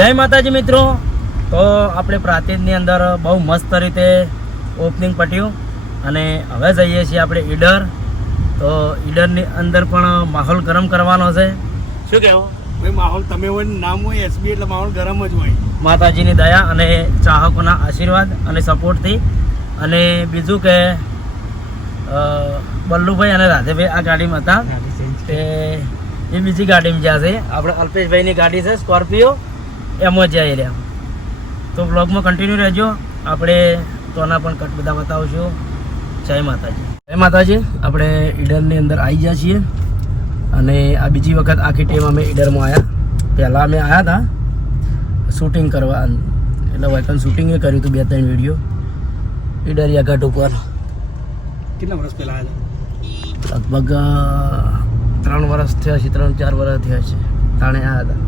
જય માતાજી મિત્રો। તો આપણે પ્રાંતિજની અંદર બહુ મસ્ત રીતે ઓપનિંગ પટ્યું અને હવે જઈએ છીએ આપણે ઈડર। તો ઈડરની અંદર પણ માહોલ ગરમ કરવાનો છે। શું કહેવું ભાઈ? માહોલ તમે હોય નામ હોય એસબી એટલે માહોલ ગરમ જ હોય। માતાજીની દયા અને ચાહકોના આશીર્વાદ અને સપોર્ટથી। અને બીજું કે બલ્લુભાઈ અને રાધેભાઈ આ ગાડીમાં હતા તે એ બીજી ગાડીમાં જ્યાં છે આપણે અલ્પેશભાઈની ગાડી છે સ્કોર્પિયો, એમાં જઈ રહ્યા। તો બ્લોગમાં કન્ટિન્યુ રહેજો, આપણે તોના પણ કટ બધા બતાવશું। જય માતાજી। જય માતાજી। આપણે ઈડરની અંદર આવી ગયા છીએ અને આ બીજી વખત આખી ટીમ અમે ઈડરમાં આવ્યા। પહેલાં અમે આવ્યા હતા શૂટિંગ કરવા, એટલે વૈકન શૂટિંગ એ કર્યું હતું 2-3 વિડીયો ઈડરિયા ઘાટ ઉપર। કેટલા વર્ષ પહેલા આવ્યા? લગભગ 3 વર્ષ થયા છે, 3-4 વર્ષ થયા છે તાણે આવ્યા હતા।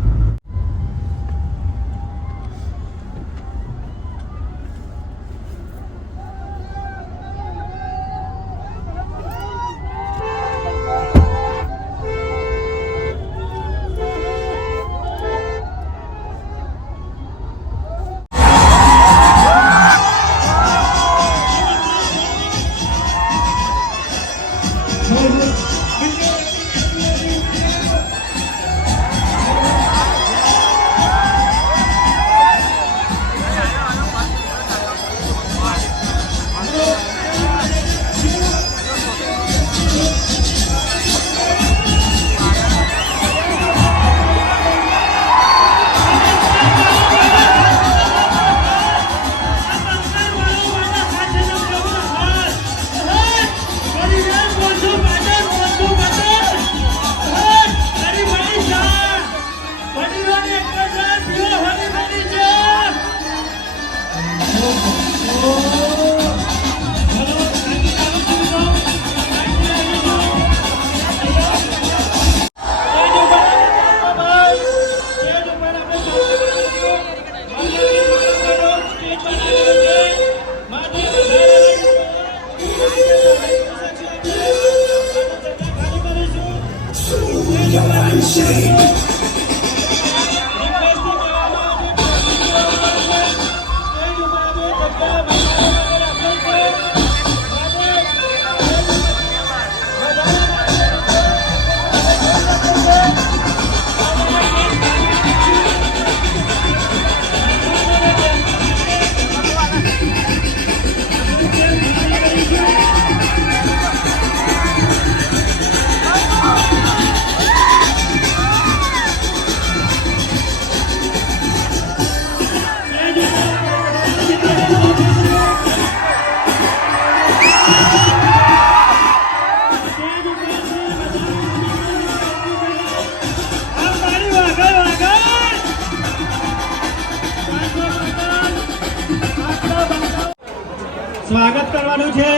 સ્વાગત કરવાનું છે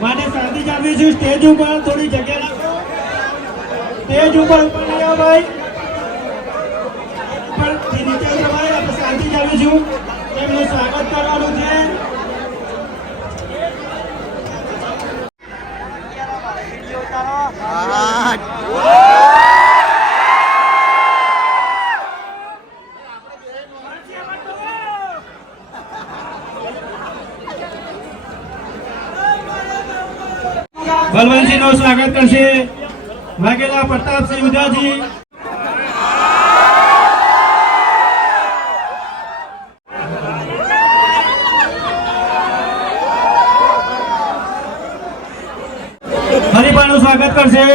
માટે શાંતિ જાળવીશું। સ્ટેજ ઉપર થોડી જગ્યા રાખો, સ્ટેજ ઉપર ભાઈ ઉપર નીચે ઉતરવાય, આપણે શાંતિ જાળવીશું। એમનું સ્વાગત કરવાનું છે। બલવંતસિંહ નું સ્વાગત કરશે વાઘેલા પ્રતાપસિંહ ઉદાજી। હરિભા નું સ્વાગત કરશે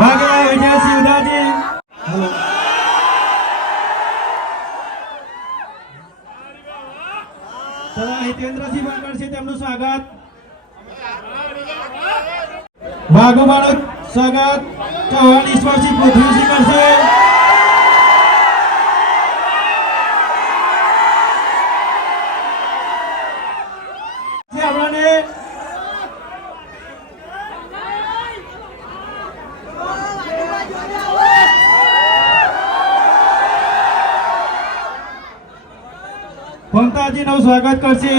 વાઘેલા વિજયસિંહ ઉદાજી। હિતેન્દ્રસિંહ પણ કરશે તેમનું સ્વાગત। ભાગુબાળક સ્વાગત ચૌહાણ ઈશ્વરસિંહ પૃથ્વીસિંહ કરશે। આપણને મમતાજી નું સ્વાગત કરશે।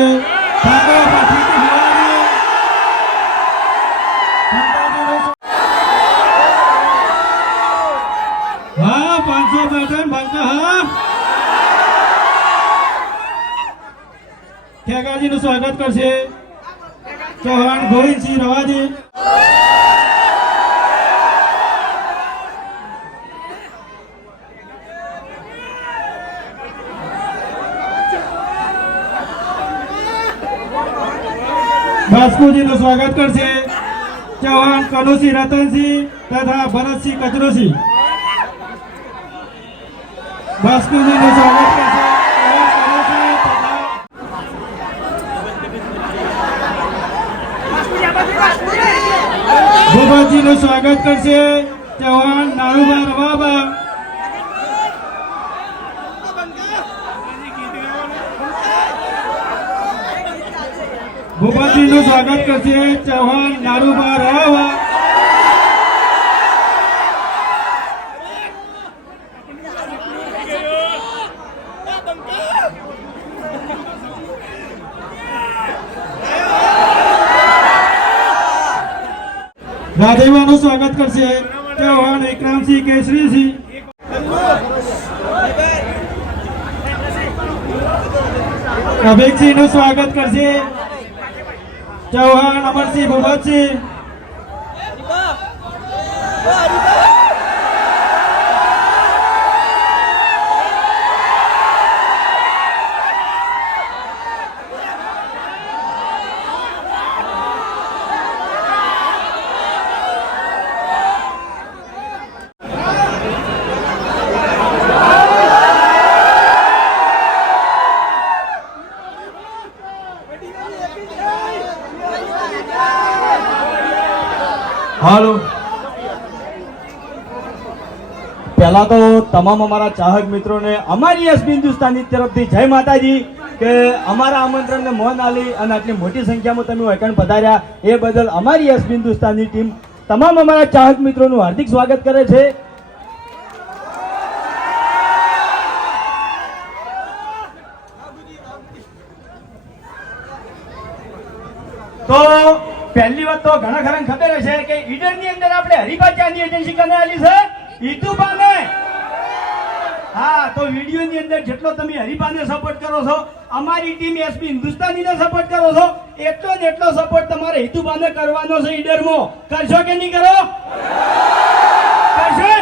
हाँ 500 बैठन भाई का हाँ ખેગાજીનું સ્વાગત કરશે ચૌહાણ ગોવિંદસિંહ રવાજી. બાસ્કુજીનું સ્વાગત કરશે ચૌહાણ કનુસિંહ રતનસિંહ તથા ભરતસિંહ કચરોસિંહ. બાસ્કુજીનું સ્વાગત કરશે ચૌહાણ કનુસિંહ તથા ભૂપતજીનું સ્વાગત કરશે ચૌહાણ નાનુભા રવાબા. ભૂપતજીનું સ્વાગત કરશે ચૌહાણ નાનુભા રવાબા. રાધેવાનું સ્વાગત કરશે ચૌહાણ વિક્રમસિંહ કેસરીસિંહ. અભિકસિંહનું સ્વાગત કરશે ચૌહાણ અમરસિંહ ભૂપતસિંહ. હાલો, પહેલા તો તમામ અમારા ચાહક મિત્રોને અમારી એસબી હિન્દુસ્તાની તરફથી જય માતાજી. કે અમારા આમંત્રણને મોન આલી અને આટલી મોટી સંખ્યામાં તમે વૈકણ પધાર્યા એ બદલ અમારી એસબી હિન્દુસ્તાની ટીમ તમામ અમારા ચાહક મિત્રોનું હાર્દિક સ્વાગત કરે છે. તો પહેલી વાત તો ઘણા ખરા ખબર હશે કે ઈડર ની અંદર આપણે હરિભા ચાની એજન્સી કને આલી છે ઈતુબાને. હા, તો વિડીયો ની અંદર જેટલો તમે હરિભાને સપોર્ટ કરો છો, અમારી ટીમ એસપી હિન્દુસ્તાનીને સપોર્ટ કરો છો, એટલો જ એટલો સપોર્ટ તમારે હિતુબાને કરવાનો છે. ઈડરમાં કરશો કે નહીં કરો? કરશો ને?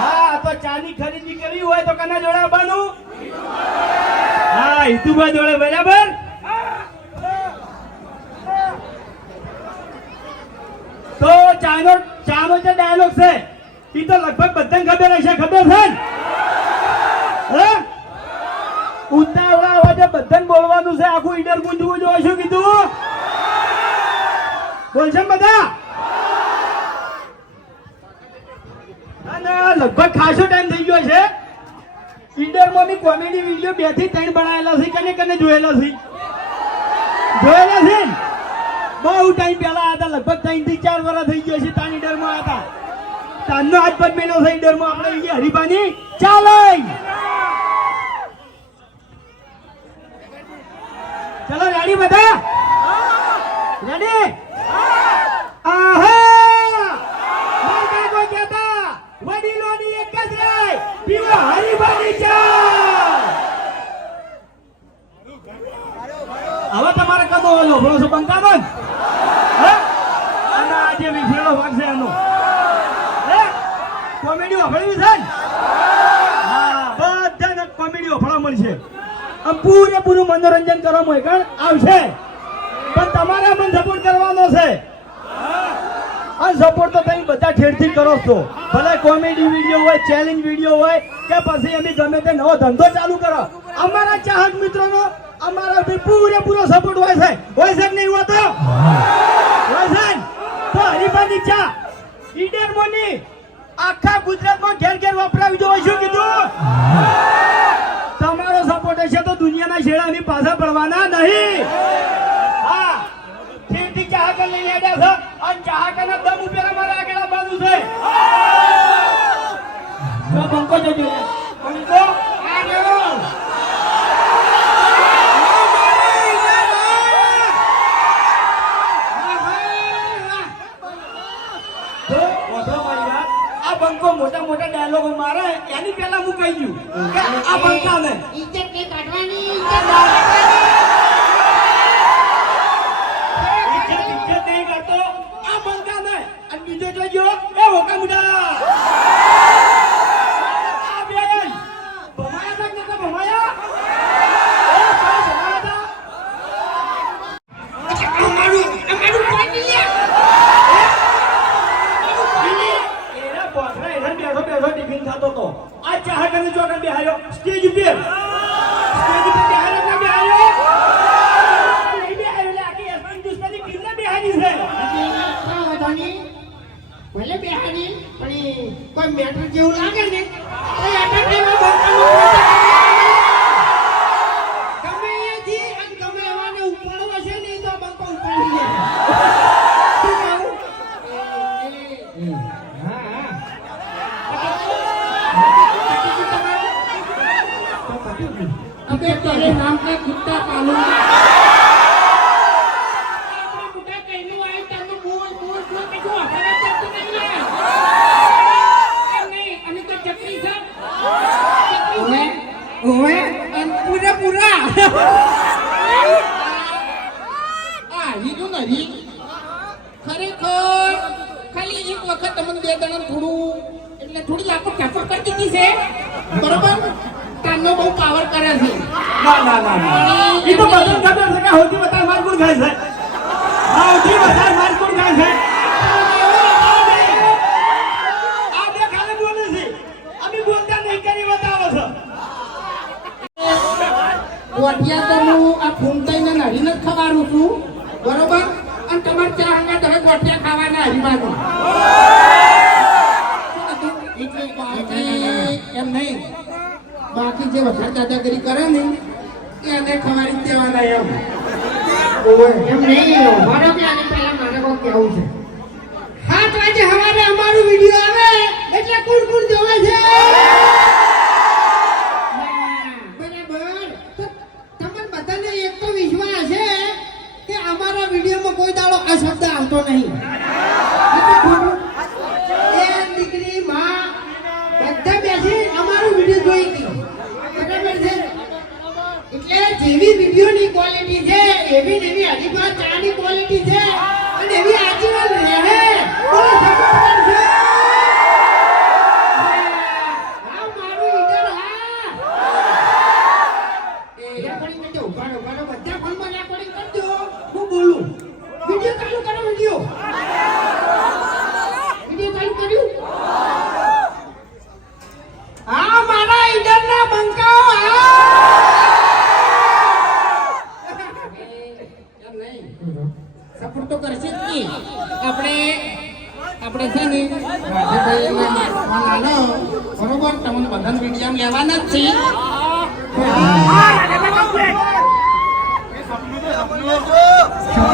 હા, તો ચાની ખરીદી કરવી હોય તો કના જોડે આવવાનું? હા, હિતુબા જોડે. બરાબર. તો ચાનો જે ડાયલોગ છે એ તો લગભગ બધાને ખબર હશે. ખબર છે ને? ઉતાવળા અવાજે બધાને બોલવાનું છે. આખું ઈડર ગુંજવું જોઈએ. શું કીધું? બોલશે ને બધા? અને લગભગ ખાસો ટાઈમ થઈ ગયો છે. ઈડરમાં બી કોમેડી વિડીયો 2 થી 3 બનાવેલા છે. કને જોયેલા છે? જોયેલા છે ને? બહુ ટાઈમ પહેલા હતા, લગભગ 3 થી 4 વર્ષ થઈ ગયો છે. તાન ઈડરમાં હતા, તાનનો હાથ પગ મેલો છે. ઈડરમાં આપણે હરિભાની ચાલે. ચલો, રેડી બધા? રેડી? આહા, મારા કોઈ કહેતા વડીલોની એક જ રાય પીવો હરિભાની ચા. હવે તમારે કદો ઓલો ભલો છો બંકાનો જ. અને આજે વિફેલો ભાગ છે એનો. કોમેડી વફળવી છે ને? હા, બધાને કોમેડી વફળવા મળશે. આમ પૂરેપૂરું મનોરંજન કરવા મોકળ આવશે. પણ તમારે મને સપોર્ટ કરવાનો છે. અને સપોર્ટ તો તમે બધા ઠેરથી કરો છો. ભલે કોમેડી વિડીયો હોય, ચેલેન્જ વિડીયો હોય, કે પછી અમે ગમે તે નવો ધંધો ચાલુ કરો, અમારા ચાહક મિત્રોનો અમારાથી પૂરેપૂરો સપોર્ટ હોય છે. હોય છે કે નહીં હોતો? હોય છે ને? તો હરિભાની ચા ઈડરમાં ની આખા ગુજરાતમાં ઘેર ઘેર વપરાવી દો. શું કીધું? તમારો સપોર્ટ હશે તો દુનિયાના છેડા અમે પાછા પડવાના નહીં. હા, ઠીકથી ચાહકર લઈને આવ્યા છે અને ચાહકરના દમ ઉપર અમારા આગળ બાજુ છે. બંકો જજો, બંકો આગળ. મોટા મોટા ડાયલોગો મારે એની પહેલા હું કહી દઉં કે આ બંકાને ઇજ્જત ને કાઢવાની, ઇજ્જત ના કાઢવાની. બેહાર્યો સ્ટેજ ઉપર બેહાર્યો કે બેહાર્યો નહીં બેહાર્યો એટલે આખી એસમાન દુશ્મની ટીમને બેહારી છે ભલે બેહારી પણ કોઈ મેટર જેવું લાગે ને તો આટલા ટાઈમમાં ગમે એથી અને ગમે એવાને ઉપાડવા છે ને તો બંકો ઉપાડી લે अबे तेरे नाम का कुत्ता पालू આપણે મોટા કઈનું આય તને બોલ બોલ બોલ કે જો આપણા ચક્કી નહીં લે નહીં અમે તો ચક્કી છે ઓએ ઓએ અને પૂરા પૂરા આ હીનું નહીં ખરેખર ખાલી એક વખત તમને બે જણા થોડું એટલે થોડી લાપડ ચાપડ કરી દીધી છે બરોબર તાનો બહુ પાવર કરે છે ના ના ના એ તો બધું ખબર છે કે સૌથી વધારે માર કોણ ખાય છે સૌથી વધારે માર કોણ ખાય છે આ બે ખાલી બોલે છે અમે બોલતા નહીં કરી બતાવો છો ગોઠિયા તો હું આ ફૂમતાઈને નડીને જ ખવાનું છું બરોબર અને તમારે ચા હંગા તમે ગોઠિયા ખાવાના હરીબાનું એમ નહીં બાકી જે વધારે દાદાગીરી કરે ને એને ખવારી દેવાના એમ એમ નહીં મારે બી આની પહેલા મારે કોઈ કહેવું છે 7 વાગે સવારે અમારું વિડીયો આવે એટલે કુડ કુડ જોવે છે બરાબર તો તમને બધાને એક તો વિશ્વાસ છે કે અમારા વિડીયોમાં કોઈ દાડો આ શબ્દ આવતો નહીં એ દીકરી માં બધા બેસી અમારું વિડીયો જોઈ હતી બરાબર છે એટલે જેવી વિડીયોની ક્વોલિટી છે એવી ને એવી હરીફા ચાની ક્વોલિટી છે અને એવી આજીવન રહે બોલો સપોર્ટ છે આ મારું ઈડર હા એ રેકોર્ડિંગ કરજો ઉભારો બધા ફોનમાં રેકોર્ડિંગ કરજો હું બોલું વિડીયો ચાલુ કરો વિડીયો ચાલુ કર્યું આ મારા ઈડરના બંકાઓ સપોર્ટ તો કરશે જ કે આપણે છે ને રાજભાઈ બરોબર તમને બધાને વિડીયો લેવાના જ છે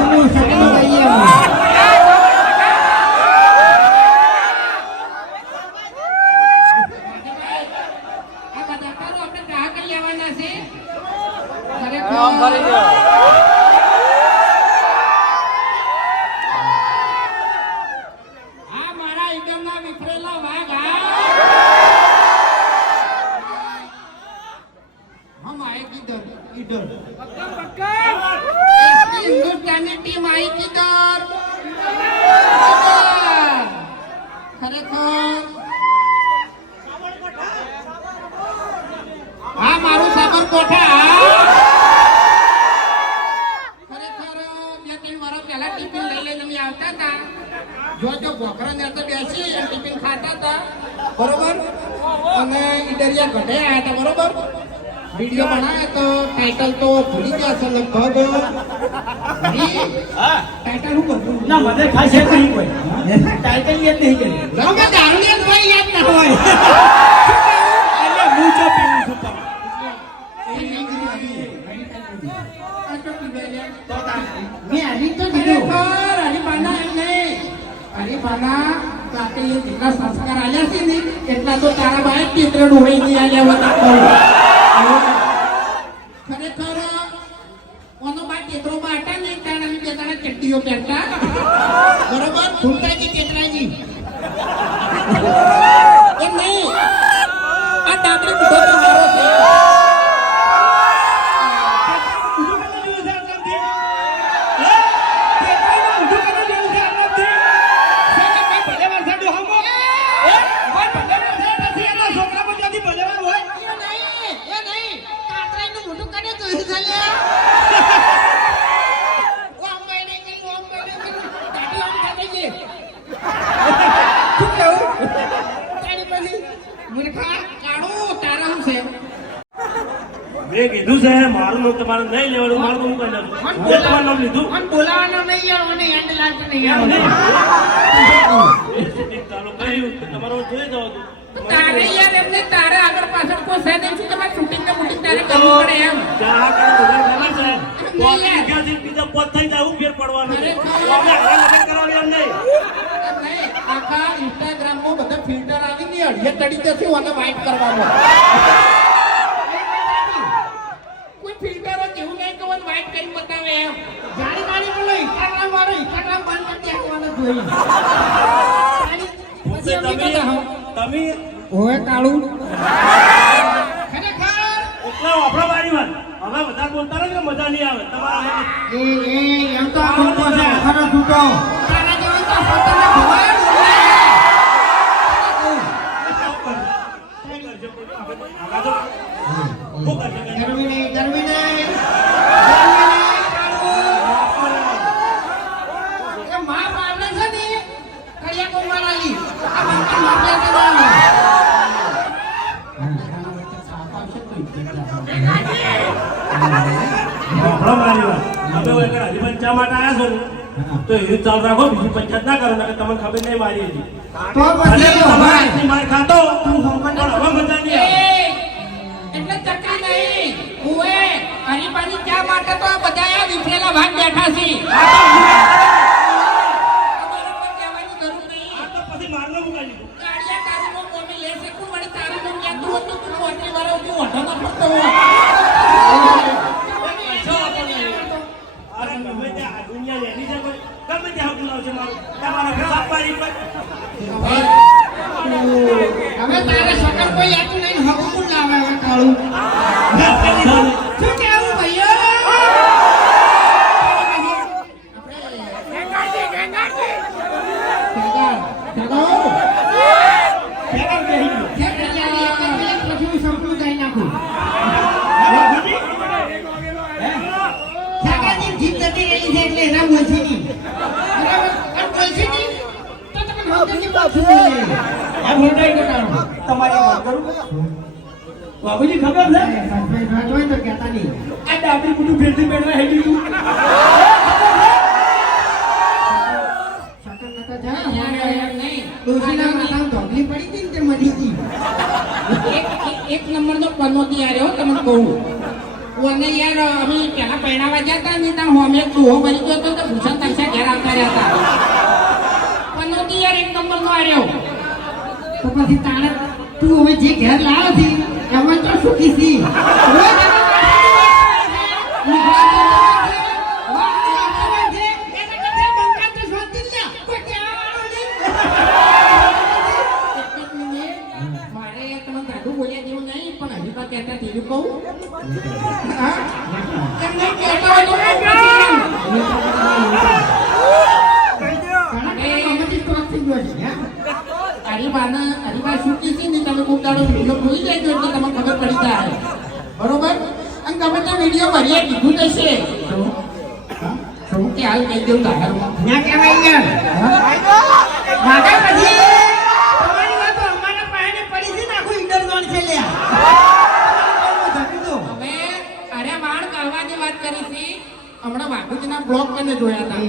સપનું લઈએ हिंदुस्तानी टीम आई किधर खरेखर हाँ मारू साबरकोठा खरेखर 2-3 વર્ષ પહેલા ટિફિન લઈ લઈને અમે આવતા હતા જો ભોખરા ને તો બેસી અને ટિફિન ખાતા હતા બરોબર અને ઈડરિયા ઘટે આયા હતા બરોબર वीडियो बनाया तो टाइटल तो भूली गया सर लगभग टाइटल हूँ बोलूँ ના મને ખાસ યાદ નહીં કોઈ ટાઇટલ યાદ નહીં કરી जाओ मैं दारूलिया कोई याद ना हो એટલે હું જો પીવું છું તો मैं हरी तो खरेखर हरीबाना एम नहीं हरीबाना जाते ये जितना संस्कार आया थी नहीं इतना तो तारा भाई चित्र ढूंढी नहीं आया बता खरेखर ओनो बात चित्रों बाटा नहीं तारा भी बेचारा चट्टियों पेटा बरोबर घूमता जी चित्रा जी ये नहीं आ डाकरी बुढ़ो तो मारो थे મેં કીધું છે મારું નામ તમારે નહીં લેવાનું, મારું નામ કઈ નાખું. મેં તમારું નામ લીધું. પણ બોલાવાનો નહીં યાર, મને હેન્ડ લાગતો નહીં યાર. એ સુધી ચાલુ કહ્યું કે તમારો જોઈ જવું હતું. તારે યાર એમને તારે આગળ પાછળ કોઈ છે નહીં, શું તમારે શૂટિંગ ને બુટિંગ તારે કરવું પડે એમ. ત્યાં આગળ બધા ખબર છે. તો આપણે બીજાથી બીજા પોત થઈ જાય એવું ફેર પડવાનું છે. તો અમે હવે લગ્ન કરવાનું એમ નહીં. એમ નહીં, આખા ઇન્સ્ટાગ્રામમાં બધા ફિલ્ટર આવી ને અડિયે ચડી જશે અને વાઇટ કરવાનો. કોઈ ફિલ્ટરો જેવું નહીં કે મને વાઇટ કરી બતાવે એમ. જાણી જાણી બોલો ઇન્સ્ટાગ્રામ વાળો ઇન્સ્ટાગ્રામ બંધ કરી દેવાનો જોઈએ. પછી એમ નહીં કહેતા, હા. તમે ઓય કાળું ખરેખર એટલા વાપરો મારી વાત. હવે બધા બોલતા રહે ને મજા નહીં આવે. તમારા એમ તો આ લોકો છે ખરો છૂટો તારા જેવો તો ફોટોને ભવાય ગરમી નહીં ગરમી નહીં એ માં બારને છે ને કડિયા કોમાલાલી આ બંકર માપ્યા કરવાનું વાપરો મારી વાત. તમે હવે આગળ હરિભાઈ ચા માટે આવ્યા છો ને તો એ રીત ચાલુ રાખો. બીજી પંચાયત ના કરો ને તમને ખબર નહીં મારી હતી. તો ભલે પછી તમારે ભાઈ આજની માર ખાતો પણ હવે મજા નહીં આવે. એટલે ચક્રી નહીં ઓએ હરીબાની ચા માટે તો આ બધા આ વિફરેલા ભાગ બેઠા છે. તમારે કોઈ કહેવાની જરૂર નહીં. આ તો પછી મારનો મુકાઈ દીધું. ગાડિયા તારું નામ મમ્મી લેશે કોણ વળી તારું નામ કહેતું હતું તું મોટી વાળો તું ઓઢો ન પડતો હોય. અરે ગમે ત્યાં આ દુનિયા લેની છે કોઈ ગમે ત્યાં હકું લાવશે મારું. તમારા ઘર આપવાની પર હવે તારે સકર કોઈ આતું નહીં હકું લાવે હવે કાળું શું કેવું ભૈયો જીત જતી રહી છે એટલે એના બોલશે નહીં બરાબર અને બોલશે નહીં તો તમે નોંધણી પાછું આ મોટાઈ કટાણો તમારી વાત કરું બાબુજી ખબર છે જોઈ તો કહેતા નહીં આ ડાબરી કુટું ફેરથી બેઠવા હેડી તું ડોશીના માથામાં ધોબલી પડી હતી ને તે મરી ગઈ એક નંબરનો પનોતી આવ્યો તમને કહું ઓને યાર અમે પહેલા પહેણાવા જતા ને ત્યાં હોમે ચૂહો ભરી ગયો તો ભૂષણ તૈસા ઘેર આવતા રહ્યા હતા પનોતી યાર એક નંબરનો આવ્યો. તો પછી તારે તું હવે જે ઘેર લાવે છે એમાં તો સુખી છી મારે તમે ગાડું બોલ્યા જેવું નહીં પણ હજી તો કહેતા થયું કહું હા એમ નહીં કહેતા હોય તો હરીબા શું કીધી ને તમે ખૂબ દાડો વિડીયો ખોલી દેજો એટલે તમને ખબર પડી જાય બરોબર અને તમે તો વિડીયો ભરીએ કીધું જશે શું કે હાલ કહી દઉં દાખલમાં ના કહેવાય યાર માગા પછી તમારી વાતો અમારા પાયે પડી છે ને આખું ઇન્ટરઝોન છે લ્યા હવે અરે વાળ કાઢવાની વાત કરી હતી હમણાં બાપુજીના બ્લોગ કરીને જોયા હતા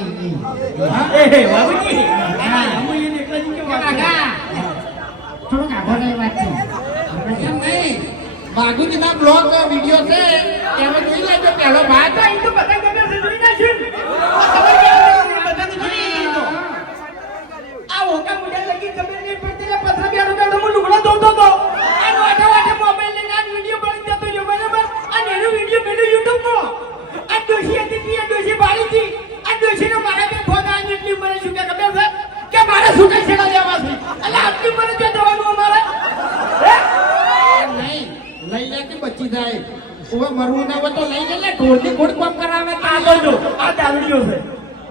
એ બાબુજી અમે એને એકલા જ કે વાત કાકા થોડોક આભાર વાત છે એમ નહીં બાપુજીના બ્લોગ વિડીયો છે એમાં જોઈ લેજો પહેલો ભાગ આ તો બધા ગમે છે જોઈ નાખ્યું આ ઓકા મુડા લગી ગમે નહીં પડતી લે પથરા બેડો બેડો હું લુગડો ધોતો તો આ વાઠા વાઠા મોબાઈલ ને આ વિડિયો બની જતો જો બરાબર આ નેનો વિડિયો મેલો YouTube માં આ દોશી હતી આ દોશી બાળી હતી આ દોશી નો મારા બે ફોન આ જેટલી મને શું કે ખબર છે કે મારે શું કઈ છેડા લેવા છે એટલે આટલી મને જે દવાનું અમારે એમ નહીં લઈ લે કે બચી જાય ઓવે મરવું ના હોય તો લઈ લે ઢોલથી ખોડ કામ કરાવે આ જોજો આ દારૂડીઓ છે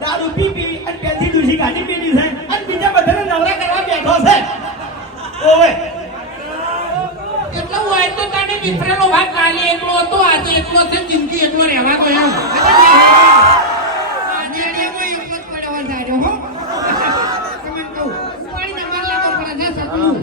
દારૂ પી પી અને પેથી દૂષી ગાડી પીની છે અને બીજા બધાને નવરા કરવા બેઠો છે ઓવે એટલે હોય તો તને વિફરેલો ભાગ કાલે એકલો હતો આજે એકલો છે જિંદગી એકલો રહેવા તો એમ આજે એકલો જ પડવા જાય હો તમને કહું પાણી નંબર લાગો પડે છે સપનું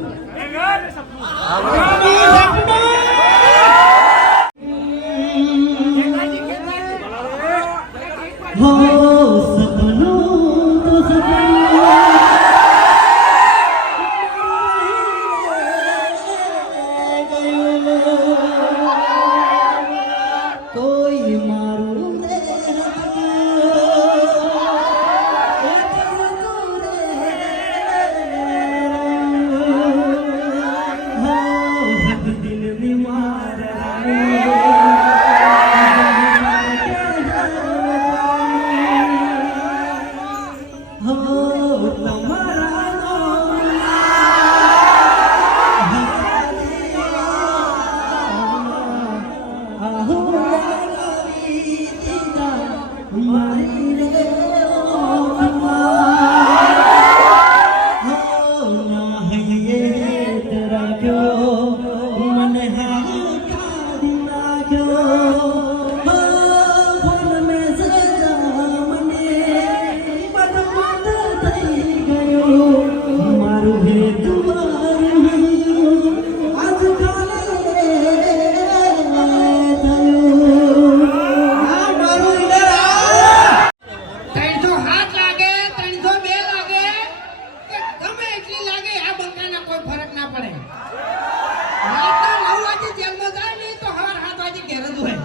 ઘેર જ હોય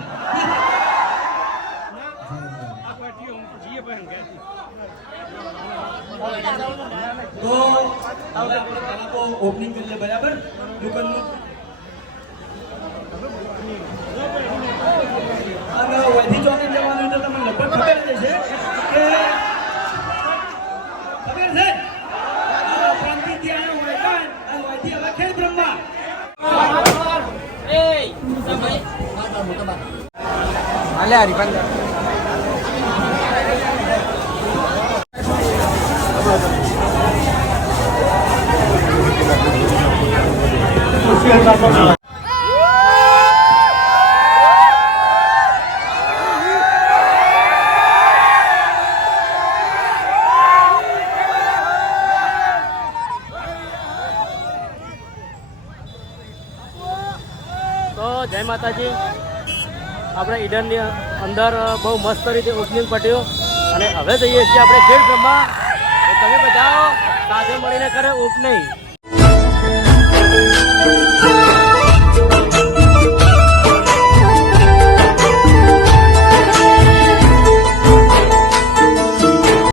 તો હવે આપણે પહેલા તો ઓપનિંગ કરીએ બરાબર દુકાનનું હવે વધી ચોકે જવાનું તો તમને લગભગ ખબર જ હશે કે ખબર છે શાંતિથી આવ્યો હોય કાન અને વધી હવે ખેલ બ્રહ્મા તો જય માતાજી આપણે ઈડનની અંદર બહુ મસ્ત રીતે ઓપનિંગ પટ્યું અને હવે જઈએ છીએ આપણે ખેડ બ્રહ્મા તમે બધા સાથે મળીને કરે ઓપનિંગ